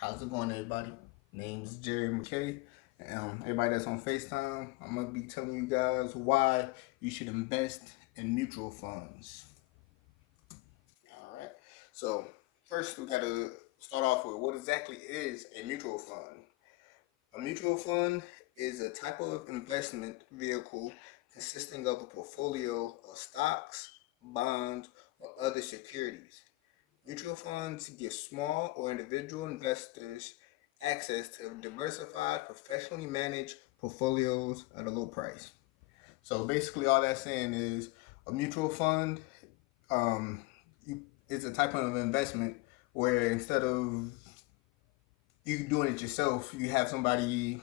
How's it going, everybody? Name's Jerry McKay. Everybody that's on FaceTime, I'm gonna be telling you guys why you should invest in mutual funds. All right. So first, we gotta start off with what exactly is a mutual fund. A mutual fund is a type of investment vehicle consisting of a portfolio of stocks, bonds, or other securities. Mutual funds give small or individual investors access to diversified, professionally managed portfolios at a low price. So basically, all that's saying is a mutual fund um, is a type of investment where instead of you doing it yourself, you have somebody,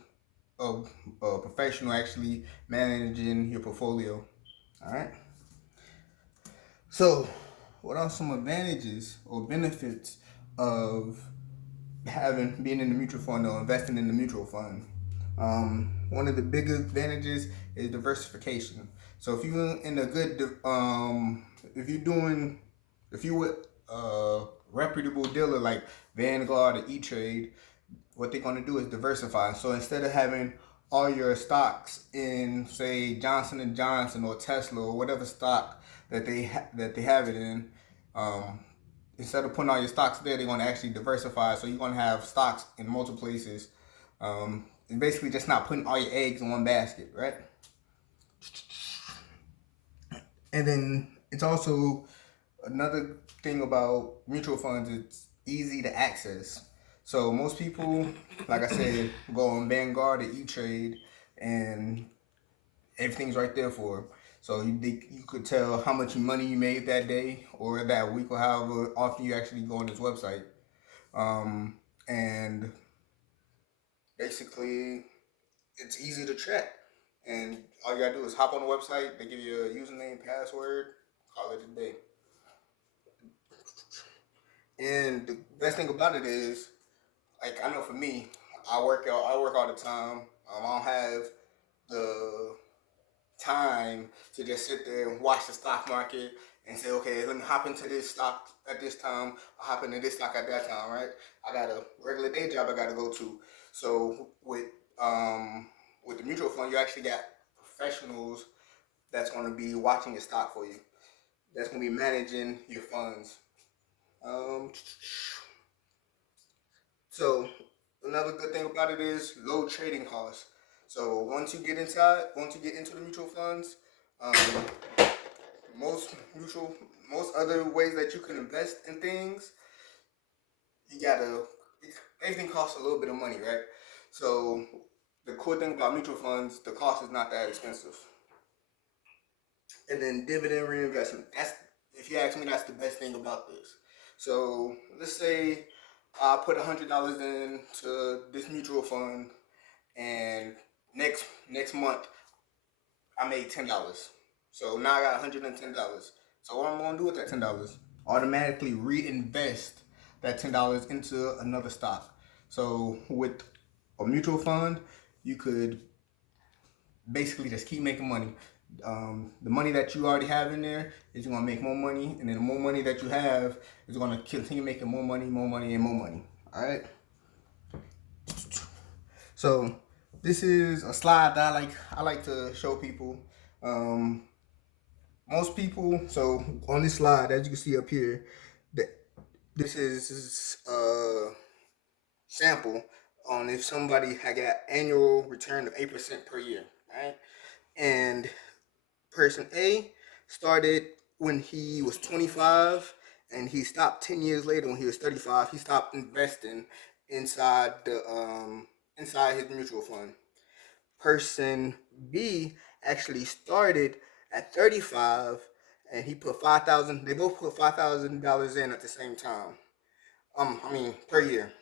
a, a professional, actually managing your portfolio. All right. So, what are some advantages or benefits of having being in the mutual fund or investing in the mutual fund? One of the big advantages is diversification. So if you're in a good, if you're doing, if you with a reputable dealer like Vanguard or E Trade, what they're going to do is diversify. So instead of having all your stocks in, say, Johnson and Johnson or Tesla or whatever stock that they have it in, um, instead of putting all your stocks there, they're going to actually diversify. So you're going to have stocks in multiple places. And basically just not putting all your eggs in one basket, right? And then it's also another thing about mutual funds, it's easy to access. So most people, like I said, go on Vanguard or E-Trade and everything's right there for them. So you could tell how much money you made that day or that week or however often you actually go on this website. And basically, it's easy to track. And all you gotta do is hop on the website, they give you a username, password, call it a day. And the best thing about it is, like I know for me, I work all the time. I don't have the time to just sit there and watch the stock market and say, okay, let me hop into this stock at this time, I'll hop into this stock at that time, right? I got a regular day job I gotta go to. So with the mutual fund, you actually got professionals that's gonna be watching your stock for you. That's gonna be managing your funds. Um, so another good thing about it is low trading costs. So once you get into the mutual funds, um, most mutual, most other ways that you can invest in things, you gotta everything costs a little bit of money, right? So the cool thing about mutual funds, the cost is not that expensive. And then dividend reinvestment. That's if you ask me, that's the best thing about this. So let's say I put $100 into this mutual fund, and next month I made $10. So now I got $110. So what I'm gonna do with that $10? Automatically reinvest that $10 into another stock. So with a mutual fund, you could basically just keep making money. The money that you already have in there is going to make more money, and then the more money that you have is going to continue making more money, and more money. All right. So this is a slide that I like to show people. Um, Most people. So on this slide, as you can see up here, that this is a sample on if somebody had got annual return of 8% per year. Right. And person A started when he was 25 and he stopped 10 years later when he was 35. He stopped investing inside the inside his mutual fund. Person B actually started at 35 and he put 5,000, they both put $5,000 in at the same time. Per year.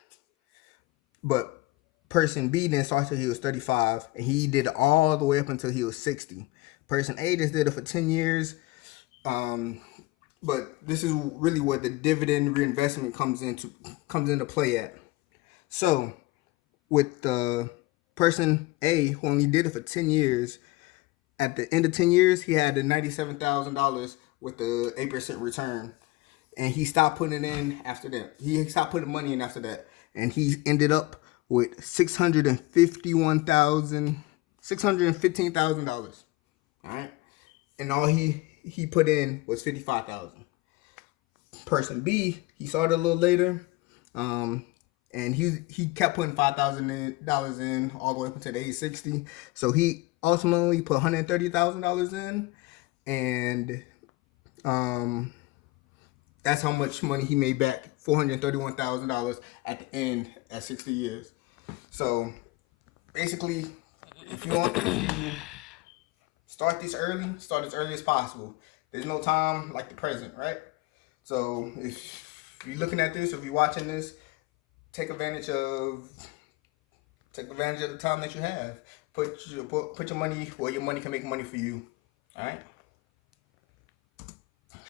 But person B then started till he was 35 and he did it all the way up until he was 60. Person A just did it for 10 years. Um, but this is really where the dividend reinvestment comes into play at. So with the person A who only did it for 10 years, at the end of 10 years, he had the $97,000 with the 8% return, and he stopped putting it in after that. He stopped putting money in after that, and he ended up with $615,000. All right, and all he put in was 55,000. Person B, he started a little later, and he kept putting $5,000 in all the way up until the age 60. So he ultimately put $130,000 in, and that's how much money he made back, $431,000 at the end at 60 years. So basically, if you want to start as early as possible. There's no time like the present, right? So if you're looking at this, if you're watching this, take advantage of the time that you have. Put your money where your money can make money for you. All right.